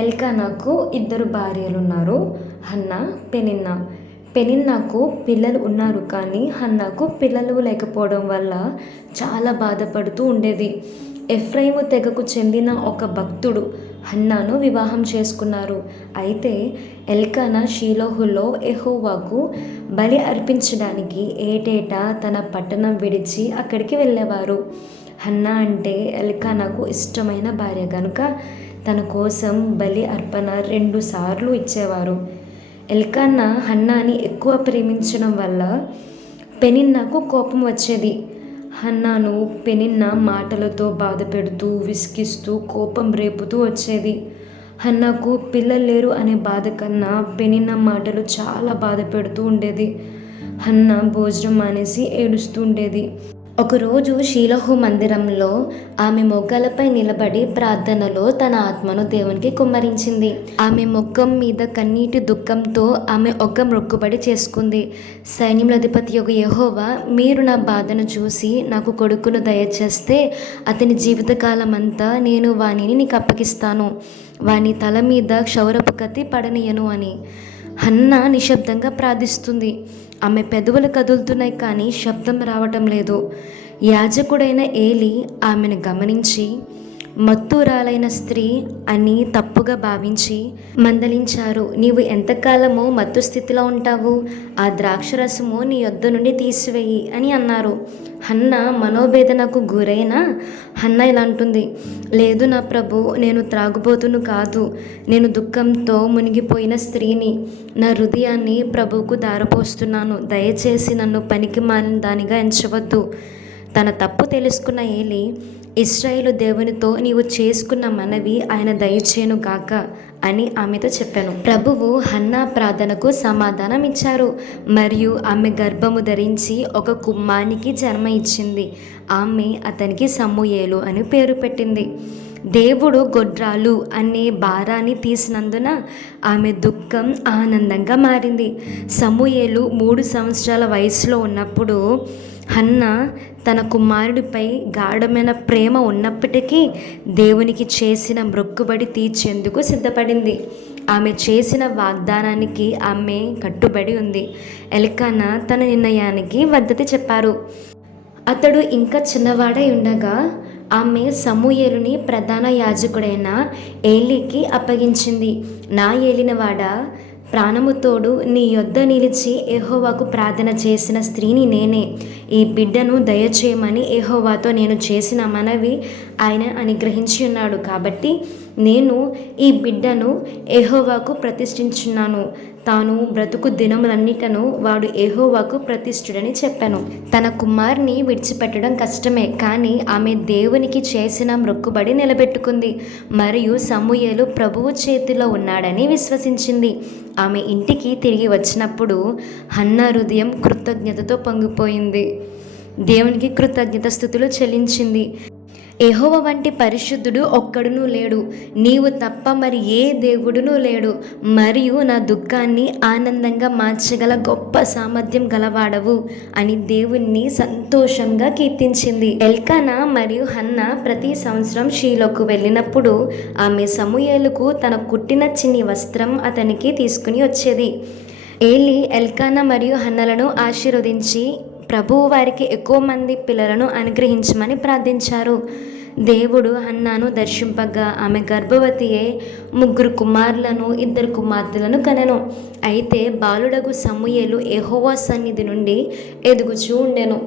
ఎల్కానాకు ఇద్దరు భార్యలున్నారు, Hannah, Peninnah. పెనిన్నాకు పిల్లలు ఉన్నారు కానీ హన్నాకు పిల్లలు లేకపోవడం వల్ల చాలా బాధపడుతూ ఉండేది. ఎఫ్రాయిము తెగకు చెందిన ఒక భక్తుడు హన్నాను వివాహం చేసుకున్నారు. అయితే ఎల్కానా షీలోహులో యెహోవాకు బలి అర్పించడానికి ఏటేటా తన పట్టణం విడిచి అక్కడికి వెళ్ళేవారు. హన్నా అంటే ఎల్కానాకు ఇష్టమైన భార్య కనుక తన కోసం బలి అర్పణ 2 సార్లు ఇచ్చేవారు. ఎల్కానా హన్నాని ఎక్కువ ప్రేమించడం వల్ల పెనిన్నాకు కోపం వచ్చేది. హన్నాను పెనిన్నా మాటలతో బాధ పెడుతూ, విసిగిస్తూ, కోపం రేపుతూ వచ్చేది. హన్నాకు పిల్లలు లేరు అనే బాధ కన్నా పెనిన్నా మాటలు చాలా బాధ పెడుతూ ఉండేది. హన్నా భోజనం మానేసి ఏడుస్తూ ఉండేది. ఒకరోజు షీలోహు మందిరంలో ఆమె మోకాళ్ళపై నిలబడి ప్రార్థనలో తన ఆత్మను దేవునికి కుమ్మరించింది. ఆమె ముఖం మీద కన్నీటి దుఃఖంతో ఆమె ఒక మొక్కుబడి చేసుకుంది. సైన్యముల అధిపతియగు యెహోవా, మీరు నా బాధను చూసి నాకు కొడుకును దయచేస్తే అతని జీవితకాలమంతా నేను వానిని నీకు అప్పగిస్తాను. వాని తల మీద క్షౌరపు కత్తి పడనీయను అని. హన్నా నిశ్శబ్దంగా ప్రార్థిస్తుంది. ఆమె పెదవులు కదులుతున్నాయి కానీ శబ్దం రావటం లేదు. యాజకుడైన ఏలీ ఆమెను గమనించి మత్తురాలైన స్త్రీ అని తప్పుగా భావించి మందలించారు. నీవు ఎంతకాలమో మత్తు స్థితిలో ఉంటావు? ఆ ద్రాక్షరసము నీ యొద్ద నుండి తీసివేయి అని అన్నారు. హన్నా మనోవేదనకు గురైన హన్నా ఇలా అంటుంది, లేదు నా ప్రభు, నేను త్రాగుబోతును కాదు. నేను దుఃఖంతో మునిగిపోయిన స్త్రీని. నా హృదయాన్ని ప్రభువుకు దారపోస్తున్నాను. దయచేసి నన్ను పనికి మాలిన దానిగా ఎంచవద్దు. తన తప్పు తెలుసుకున్న ఏలీ, ఇశ్రాయేలు దేవునితో నీవు చేసుకున్న మనవి ఆయన దయచేయును గాక అని ఆమెతో చెప్పాను. ప్రభువు హన్నా ప్రార్థనకు సమాధానం ఇచ్చారు మరియు ఆమె గర్భము ధరించి ఒక కుమారునికి జన్మ ఇచ్చింది. ఆమె అతనికి సమూయేలు అని పేరు పెట్టింది. దేవుడు గొడ్రాలు అనే భారాన్ని తీసినందున ఆమె దుఃఖం ఆనందంగా మారింది. సమూయేలు 3 సంవత్సరాల వయసులో ఉన్నప్పుడు హన్నా తన కుమారుడిపై గాఢమైన ప్రేమ ఉన్నప్పటికీ దేవునికి చేసిన మొక్కుబడి తీర్చేందుకు సిద్ధపడింది. ఆమె చేసిన వాగ్దానానికి ఆమె కట్టుబడి ఉంది. ఎల్కానా తన నిర్ణయానికి మద్దతు చెప్పారు. అతడు ఇంకా చిన్నవాడై ఉండగా ఆమె సమూయేలుని ప్రధాన యాజకుడైన ఏలీకి అప్పగించింది. నా ఏలినవాడా, ప్రాణముతోడు నీ యొద్ద నిలిచి యెహోవాకు ప్రార్థన చేసిన స్త్రీని నేనే. ఈ బిడ్డను దయచేయమని యెహోవాతో నేను చేసిన మనవి ఆయన అనుగ్రహించి ఉన్నాడు. కాబట్టి నేను ఈ బిడ్డను యెహోవాకు ప్రతిష్ఠించున్నాను. తాను బ్రతుకు దినములన్నిటను వాడు యెహోవాకు ప్రతిష్ఠుడని చెప్పాను. తన కుమారుని విడిచిపెట్టడం కష్టమే, కానీ ఆమె దేవునికి చేసిన మొక్కుబడి నిలబెట్టుకుంది మరియు సమూయేలు ప్రభువు చేతిలో ఉన్నాడని విశ్వసించింది. ఆమె ఇంటికి తిరిగి వచ్చినప్పుడు హన్నా హృదయం కృతజ్ఞతతో పొంగిపోయింది. దేవునికి కృతజ్ఞత స్తుతులు చెల్లించింది. యెహోవా వంటి పరిశుద్ధుడు ఒక్కడునూ లేడు, నీవు తప్ప మరి ఏ దేవుడునూ లేడు, మరియు నా దుఃఖాన్ని ఆనందంగా మార్చగల గొప్ప సామర్థ్యం గలవాడవు అని దేవుణ్ణి సంతోషంగా కీర్తించింది. ఎల్కానా మరియు హన్నా ప్రతి సంవత్సరం షీలోకు వెళ్ళినప్పుడు ఆమె సమూయేలుకు తన కుట్టిన చిన్ని వస్త్రం అతనికి తీసుకుని వచ్చేది. ఏలీ ఎల్కానా మరియు హన్నలను ఆశీర్వదించి ప్రభువు వారికి ఎక్కువ మంది పిల్లలను అనుగ్రహించమని ప్రార్థించారు. దేవుడు హన్నాను దర్శింపగా ఆమె గర్భవతియే 3 కుమారులను 2 కుమార్తెలను కనెను. అయితే బాలుడగు సమూయేలు యెహోవా సన్నిధి నుండి ఎదుగుచూ ఉండెను.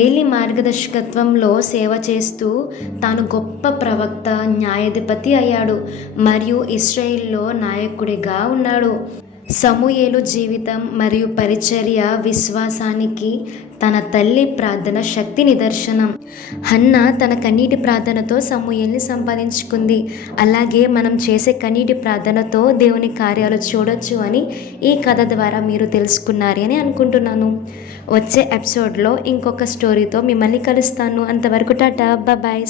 ఏలీ మార్గదర్శకత్వంలో సేవ చేస్తూ తాను గొప్ప ప్రవక్త, న్యాయాధిపతి అయ్యాడు మరియు ఇశ్రాయేలులో నాయకుడిగా ఉన్నాడు. సమూయేలు జీవితం మరియు పరిచర్య విశ్వాసానికి తన తల్లి ప్రార్థన శక్తి నిదర్శనం. హన్నా తన కన్నీటి ప్రార్థనతో సమూయేలుని సంపాదించుకుంది. అలాగే మనం చేసే కన్నీటి ప్రార్థనతో దేవుని కార్యాలు చూడొచ్చు అని ఈ కథ ద్వారా మీరు తెలుసుకున్నారని అనుకుంటున్నాను. వచ్చే ఎపిసోడ్లో ఇంకొక స్టోరీతో మిమ్మల్ని కలుస్తాను. అంతవరకు టాటా, బాయ్.